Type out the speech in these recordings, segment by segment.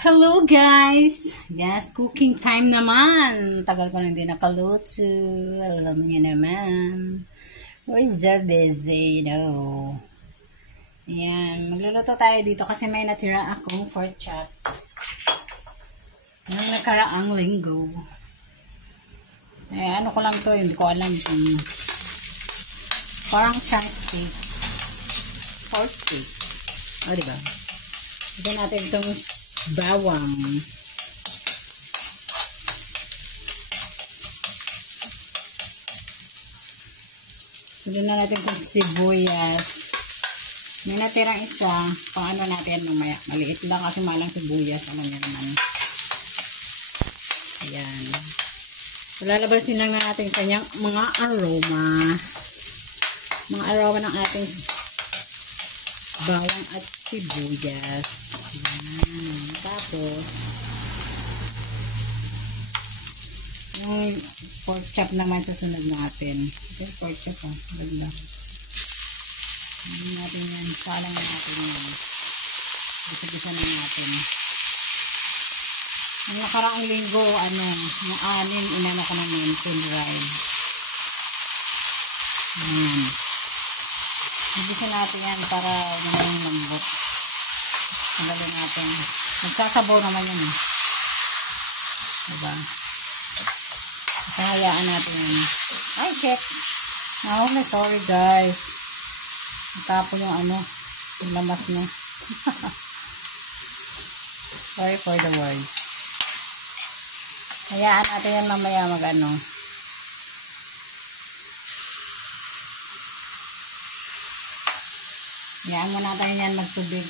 Hello guys! Yes, cooking time naman. Tagal ko na hindi nakaluto. Alam niyo naman. We're so busy, Ayan, magluluto tayo dito kasi may natira akong pork chop. Nung nakaraang linggo. Ano ko lang to, hindi ko alam kung parang chunk steak. Pork steak. O, diba? Ito natin itong bawang. Sunod na natin itong sibuyas. May natirang isa. Paano natin mamaya? Maliit lang kasi malang sibuyas. Ano niya naman. Ayan. Lalabasin lang natin kanyang mga aroma. Mga aroma ng ating bawang at sibuyas. Ayan. Tapos, yung pork chop naman susunod natin. Ito yung pork chop, Ganda. Hindi natin yan. Salang natin yan. Bisa-bisa na natin. Yung nakaraang linggo, yung anin, inano ko naman, pinride. Ayan. Bisa natin yan para yung lambot. Tagalin natin. Magsasabaw naman yan. Diba? Hayaan natin yan. Ay, check. Nahuli, sorry guys. Natapon yung yung lamas niya. Sorry for the words. Hayaan natin yan mamaya hayaan mo natin yan magtubig.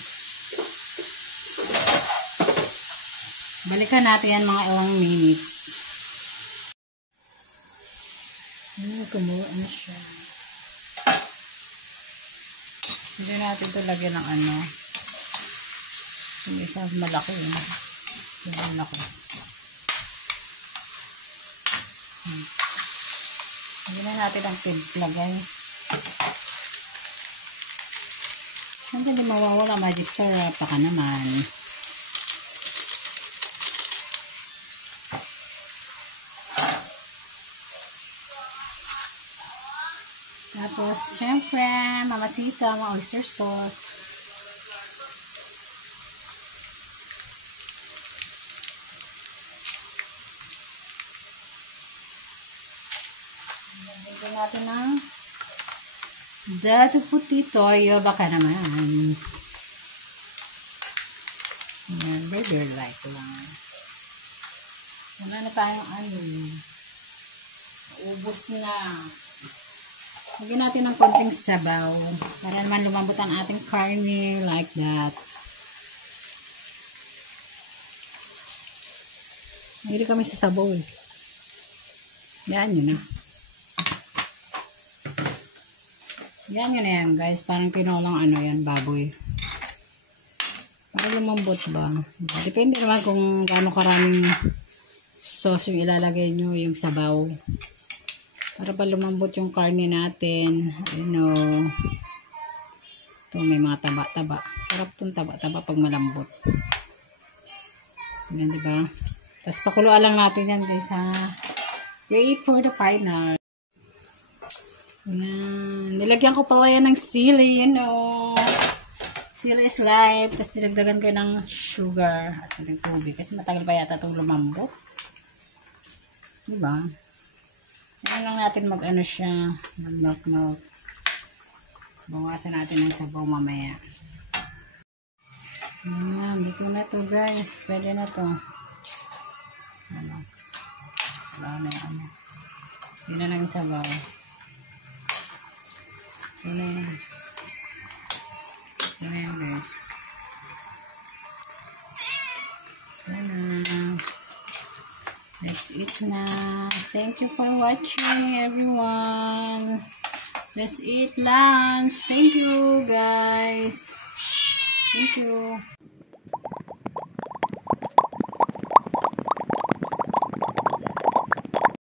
Balikan natin yan mga ilang minutes. Kumuha na siya. Hindi natin ito lagyan ng yung isa malaki yung malaki. Hindi na natin ang timpla guys. Hindi mawawala magic syrup. Baka naman. Tapos, syempre, mamasita, mga oyster sauce. Lagyan natin ng dado puti toyo, baka naman. Ayan, burger like lang. Wala na tayong ubos na. Lagyan natin ng konting sabaw para naman lumambot ang ating karne like that. Mahilig kami sa sabaw Yan yun na. Yan yun na yan guys. Parang tinolang yan, baboy. Para lumambot ba? Depende naman kung gaano karaming sauce yung ilalagay nyo, yung sabaw. Para pa lumambot yung karne natin. Ito may mga taba-taba. Sarap itong taba-taba pag malambot. Yan, diba? Tapos pakuluan lang natin yan guys ha. Wait for the final. Yan. Nilagyan ko pa yan ng sili, Sili is life. Tapos nilagdagan ko ng sugar at ng tubig. Kasi matagal pa yata itong lumambot. Diba? Yan lang natin siya. Mag-milk. Bawasan natin ng sabaw mamaya. Dito na to guys. Pwede na to. Wala na yung Hindi na lang yung sabaw. Ito na yan. Ito na yan guys. Ito na. That's it na. Thank you for watching everyone. Let's eat lunch. Thank you guys. Thank you.